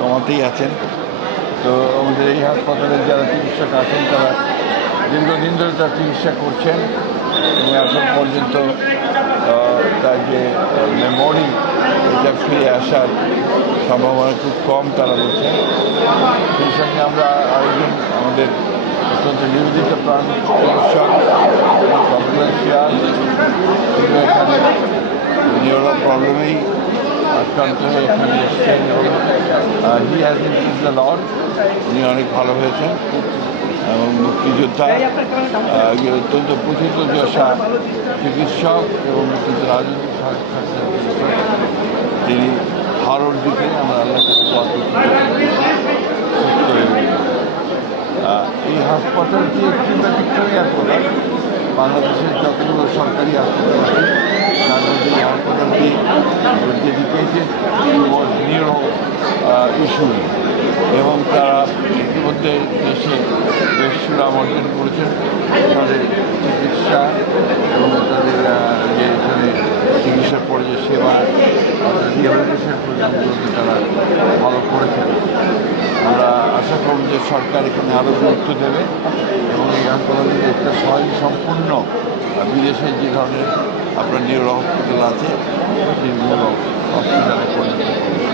কমাতেই আছেন। তো আমাদের এই হাসপাতালের যারা চিকিৎসক আছেন তারা দীর্ঘদিন ধরে তার চিকিৎসা করছেন এবং এখন পর্যন্ত তার যে মেমোরি এটা ফিরে আসার সম্ভাবনা খুব কম তারা বলছেন। সেই সঙ্গে আমরা আরেকজন আমাদের অত্যন্ত নিবেদিত প্রাণ চিকিৎসক কনফিডেন্সিয়াল এখানে নিউরো প্রবলেমেই আক্রান্ত হয়ে এখানে এসছেন এবং he has improved the lot. উনি অনেক ভালো হয়েছেন এবং মুক্তিযোদ্ধা অত্যন্ত প্রথিতযশা চিকিৎসক এবং মুক্তিযুদ্ধ রাজনৈতিক চিকিৎসক। তিনি ভালোর দিকে আমরা আল্লাহ এই হাসপাতালটি একটি ব্যতিক্রমী হাসপাতাল। বাংলাদেশের যতগুলো সরকারি হাসপাতাল আছে তার মধ্যে এই হাসপাতালটি ডেডিকেটেড টুয়ার্ডস নিউরো ইস্যু এবং তারা ইতিমধ্যে দেশে বেশ সুনাম অর্জন করেছেন তাদের চিকিৎসা এবং তাদের যে এখানে চিকিৎসার পরে যে সেবা রিহ্যাবিলিটেশন প্রোগ্রামগুলোকে তারা ভালো করেছেন। আমরা আশা করব যে সরকার এখানে আরও গুরুত্ব দেবে এবং এই হাসপাতালটি একটা সম্পূর্ণ বিদেশে যে ধরনের আপনার নিউরো হসপিটাল আছে সেই নিউরো হসপিটালে পরিণত করবে।